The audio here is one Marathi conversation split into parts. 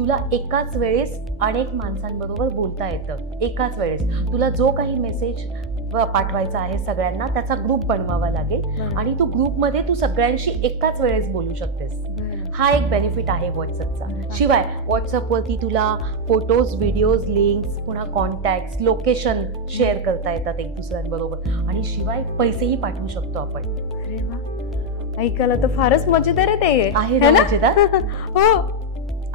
तुला एकाच वेळेस अनेक माणसांबरोबर बोलता येतं. एकाच वेळेस तुला जो काही मेसेज पाठवायचा आहे सगळ्यांना त्याचा ग्रुप बनवावा लागेल आणि तू ग्रुपमध्ये तू सगळ्यांशी एकाच वेळेस बोलू शकतेस. हा एक बेनिफिट आहे व्हॉट्सअपचा. शिवाय व्हॉट्सअपवरती तुला फोटोज, व्हिडिओज, लिंक्स, पुन्हा कॉन्टॅक्ट, लोकेशन शेअर करता येतात एक दुसऱ्यांबरोबर आणि शिवाय पैसेही पाठवू शकतो आपण. अरे वा, ऐकायला तर फारच मजेदार आहे ना मजेदार. हो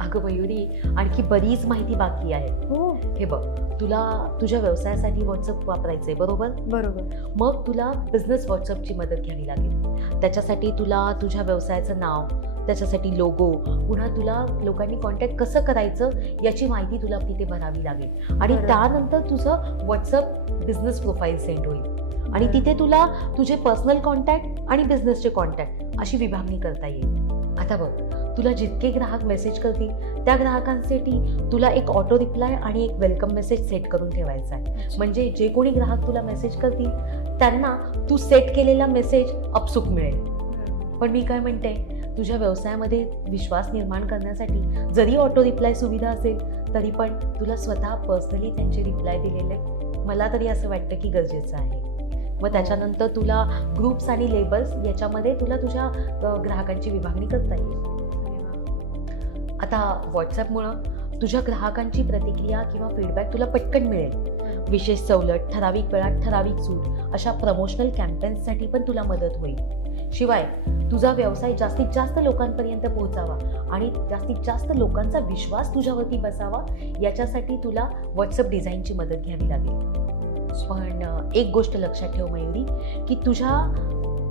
अगं मयुरी, आणखी बरीच माहिती बाकी आहे. हो, हे बघ, तुला तुझ्या व्यवसायासाठी व्हॉट्सअप वापरायचंय बरोबर. मग तुला बिझनेस व्हॉट्सअपची मदत घ्यावी लागेल. त्याच्यासाठी तुला तुझ्या व्यवसायाचं नाव, त्याच्यासाठी लोगो, पुन्हा तुला लोकांनी कॉन्टॅक्ट कसं करायचं याची माहिती तुला तिथे भरावी लागेल आणि त्यानंतर तुझं व्हॉट्सअप बिझनेस प्रोफाईल सेंड होईल आणि तिथे तुला तुझे पर्सनल कॉन्टॅक्ट आणि बिझनेसचे कॉन्टॅक्ट अशी विभागणी करता येईल. आता बघ, तुला जितके ग्राहक मेसेज करतील त्या ग्राहकांसाठी तुला एक ऑटो रिप्लाय आणि एक वेलकम मेसेज सेट करून ठेवायचा आहे. म्हणजे जे कोणी ग्राहक तुला मेसेज करतील त्यांना तू सेट केलेला मेसेज अपसूक मिळेल. पण मी काय म्हणते, तुझ्या व्यवसायामध्ये विश्वास निर्माण करण्यासाठी जरी ऑटो रिप्लाय सुविधा असेल तरी पण तुला स्वतः पर्सनली त्यांचे रिप्लाय दिलेले मला तरी असं वाटतं की गरजेचं आहे. मग त्याच्यानंतर तुला ग्रुप्स आणि लेबल्स याच्यामध्ये तुला तुझ्या ग्राहकांची विभागणी करता येईल. आता व्हॉट्सअपमुळं तुझ्या ग्राहकांची प्रतिक्रिया किंवा फीडबॅक तुला पटकन मिळेल. विशेष सवलत, ठराविक वेळात ठराविक सूट अशा प्रमोशनल कॅम्पेन्ससाठी पण तुला मदत होईल. शिवाय तुझा व्यवसाय जास्तीत जास्त लोकांपर्यंत पोहोचावा आणि जास्तीत जास्त लोकांचा विश्वास तुझ्यावरती बसावा याच्यासाठी तुला व्हॉट्सअप डिझाईनची मदत घ्यावी लागेल. पण एक गोष्ट लक्षात ठेव मयुरी, की तुझ्या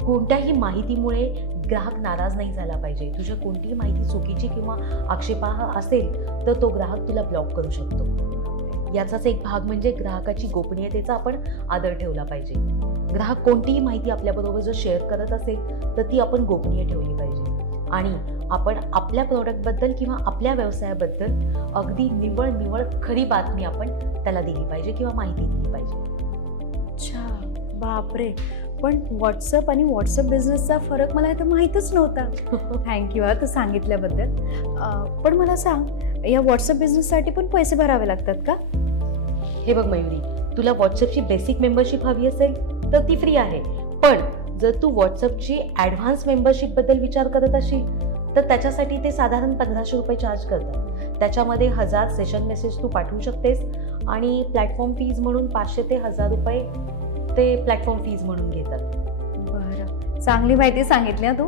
कोणत्याही माहितीमुळे ग्राहक नाराज नाही झाला पाहिजे. तुझ्या कोणतीही माहिती चुकीची किंवा आक्षेपार्ह असेल तर तो ग्राहक तुला ब्लॉक करू शकतो. याचाच एक भाग म्हणजे ग्राहकाची गोपनीयतेचा आपण आदर ठेवला पाहिजे. ग्राहक कोणतीही माहिती आपल्याबरोबर जर शेअर करत असेल तर ती आपण गोपनीय ठेवली पाहिजे आणि आपण आपल्या प्रोडक्टबद्दल किंवा आपल्या व्यवसायाबद्दल अगदी निव्वळ खरी बातमी आपण त्याला दिली पाहिजे किंवा माहिती दिली पाहिजे. अच्छा, बापरे. पण व्हॉट्सअप आणि व्हॉट्सअप बिझनेसचा फरक मला आता माहीतच नव्हता. थँक्यू तू सांगितल्याबद्दल. पण मला सांग, या व्हॉट्सअप बिझनेससाठी पण पैसे भरावे लागतात का? हे बघ मयुरी, तुला व्हॉट्सअपची बेसिक मेंबरशिप हवी असेल तर ती फ्री आहे. पण जर तू व्हॉट्सअपची ॲडव्हान्स मेंबरशिपबद्दल विचार करत असशील तर त्याच्यासाठी ते साधारण 1500 रुपये चार्ज करतात. त्याच्यामध्ये 1000 सेशन मेसेज तू पाठवू शकतेस आणि प्लॅटफॉर्म फीज म्हणून 500 ते 1000 रुपये ते प्लॅटफॉर्म फीज म्हणून घेतात. बरं, चांगली माहिती सांगितली तू.